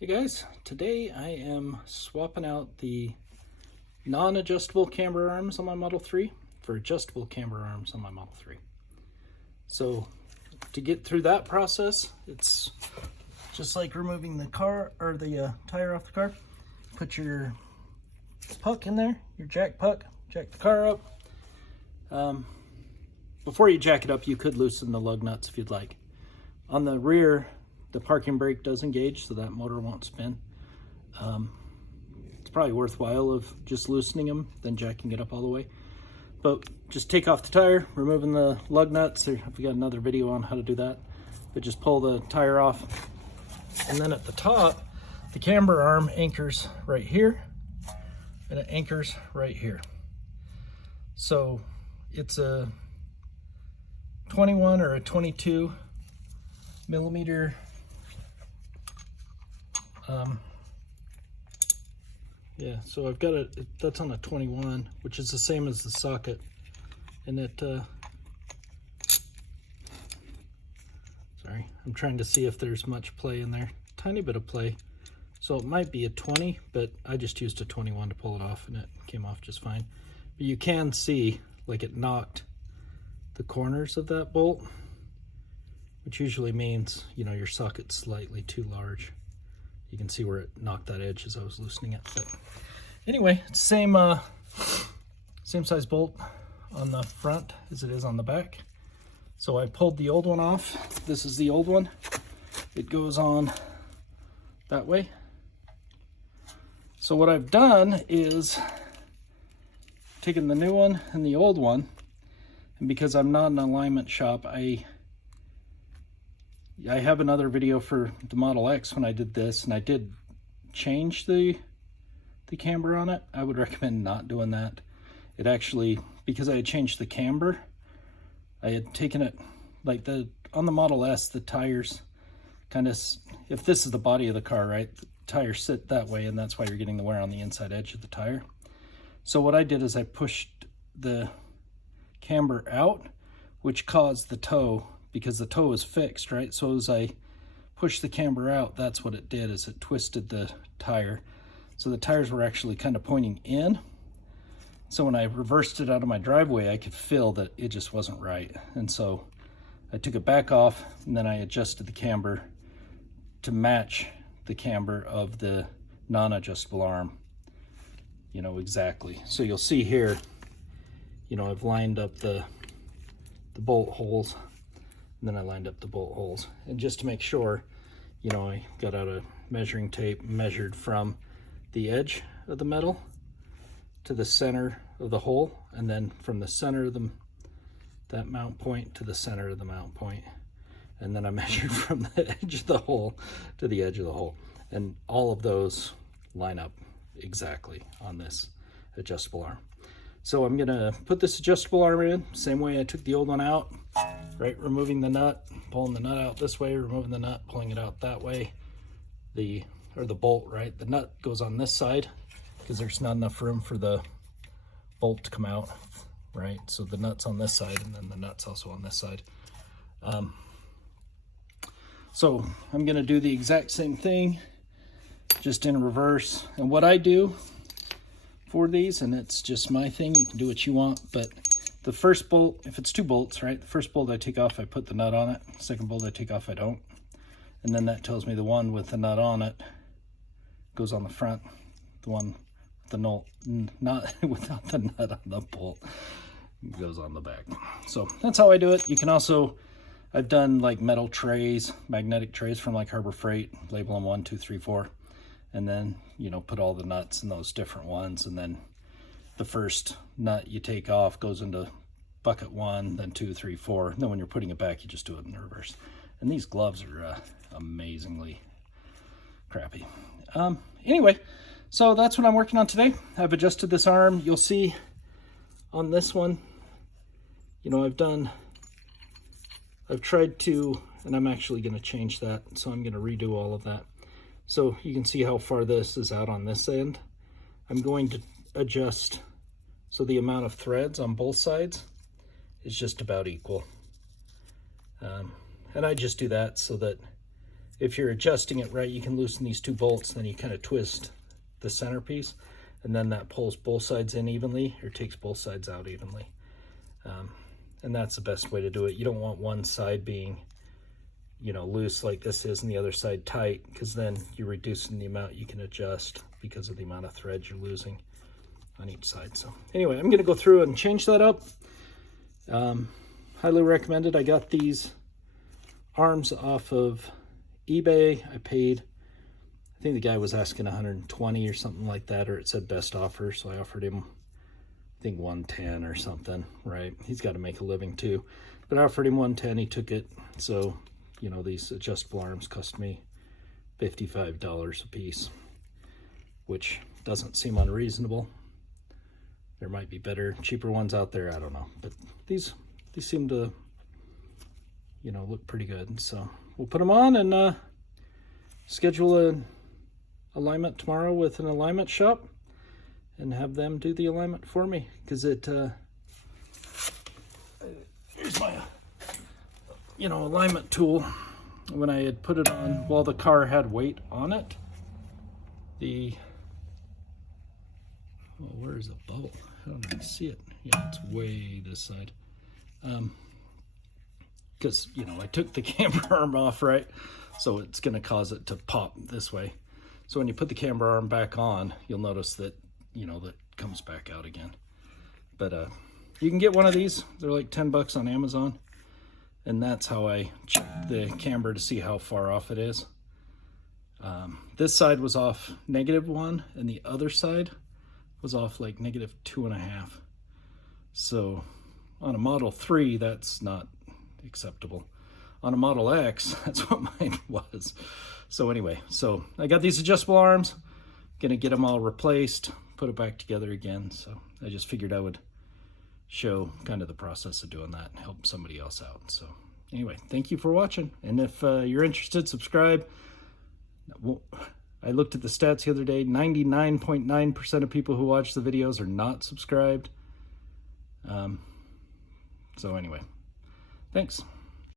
Hey guys, today I am swapping out the non-adjustable camber arms on my Model 3 for adjustable camber arms on my Model 3. So to get through that process, it's just like removing the car or the tire off the car. Put your puck in there, your jack puck, jack the car up. Before you jack it up, you could loosen the lug nuts if you'd like. On the rear, the parking brake does engage, so that motor won't spin. It's probably worthwhile of just loosening them than jacking it up all the way. But just take off the tire, removing the lug nuts. I've got another video on how to do that. But just pull the tire off. And then at the top, the camber arm anchors right here, and it anchors right here. So it's a 21 or a 22 millimeter so I've got that's on a 21, which is the same as the socket, and it sorry, I'm trying to see if there's much play in there. Tiny bit of play, so it might be a 20, but I just used a 21 to pull it off and it came off just fine. But you can see like it knocked the corners of that bolt, which usually means, you know, your socket's slightly too large. You can see where it knocked that edge as I was loosening it. But anyway, it's same size bolt on the front as it is on the back. So I pulled the old one off. This is the old one. It goes on that way. So what I've done is taken the new one and the old one, and because I'm not an alignment shop, I have another video for the Model X when I did this, and I did change the camber on it. I would recommend not doing that. It actually, because I had changed the camber, I had taken it, like on the Model S, the tires kind of, if this is the body of the car, right, the tires sit that way, and that's why you're getting the wear on the inside edge of the tire. So what I did is I pushed the camber out, which caused the toe, because the toe is fixed, right? So as I pushed the camber out, that's what it did, is it twisted the tire. So the tires were actually kind of pointing in. So when I reversed it out of my driveway, I could feel that it just wasn't right. And so I took it back off, and then I adjusted the camber to match the camber of the non-adjustable arm, you know, exactly. So you'll see here, you know, I've lined up the bolt holes. And then I lined up the bolt holes. And just to make sure, you know, I got out a measuring tape, measured from the edge of the metal to the center of the hole, and then from the center of that mount point to the center of the mount point. And then I measured from the edge of the hole to the edge of the hole. And all of those line up exactly on this adjustable arm. So I'm gonna put this adjustable arm in, same way I took the old one out, right? Removing the nut, pulling the nut out this way, removing the nut, pulling it out that way. The bolt, right? The nut goes on this side because there's not enough room for the bolt to come out, right? So the nut's on this side, and then the nut's also on this side. So I'm gonna do the exact same thing, just in reverse. And what I do for these, and it's just my thing, you can do what you want, but the first bolt, if it's two bolts, right, the first bolt I take off, I put the nut on it. Second bolt I take off, I don't. And then that tells me the one with the nut on it goes on the front. The one with the not without the nut on the bolt goes on the back. So that's how I do it. You can also, I've done like metal trays, magnetic trays from like Harbor Freight, label them 1, 2, 3, 4. And then, you know, put all the nuts in those different ones, and then the first nut you take off goes into bucket 1, then 2, 3, 4. And then when you're putting it back, you just do it in the reverse. And these gloves are amazingly crappy. Anyway, so that's what I'm working on today. I've adjusted this arm. You'll see on this one, you know, I've tried to, and I'm actually going to change that. So I'm going to redo all of that. So you can see how far this is out on this end. I'm going to adjust so the amount of threads on both sides is just about equal. And I just do that so that if you're adjusting it right, you can loosen these two bolts, then you kind of twist the centerpiece, and then that pulls both sides in evenly, or takes both sides out evenly. And that's the best way to do it. You don't want one side being, you know, loose like this is and the other side tight, because then you're reducing the amount you can adjust because of the amount of thread you're losing on each side. So anyway, I'm going to go through and change that up. Highly recommended. I got these arms off of eBay. I paid, I think the guy was asking 120 or something like that, or it said best offer, so I offered him, I think 110 or something, right? He's got to make a living too. But I offered him 110, he took it. So, you know, these adjustable arms cost me $55 a piece, which doesn't seem unreasonable. There might be better, cheaper ones out there, I don't know. But these seem to, you know, look pretty good. So we'll put them on and schedule an alignment tomorrow with an alignment shop and have them do the alignment for me, because it here's my you know, alignment tool. When I had put it on while the car had weight on it, where is the bubble? I don't even see it. Yeah, it's way this side. Because, you know, I took the camber arm off, right? So it's going to cause it to pop this way. So when you put the camber arm back on, you'll notice that, you know, that comes back out again. But you can get one of these. They're like 10 bucks on Amazon. And that's how I check the camber to see how far off it is. This side was off -1, and the other side was off like -2.5. So on a Model 3, that's not acceptable. On a Model X, that's what mine was. So anyway, so I got these adjustable arms, gonna get them all replaced, put it back together again. So I just figured I would show kind of the process of doing that and help somebody else out. So anyway, thank you for watching. And if you're interested, subscribe. I looked at the stats the other day, 99.9% of people who watch the videos are not subscribed. So anyway, thanks.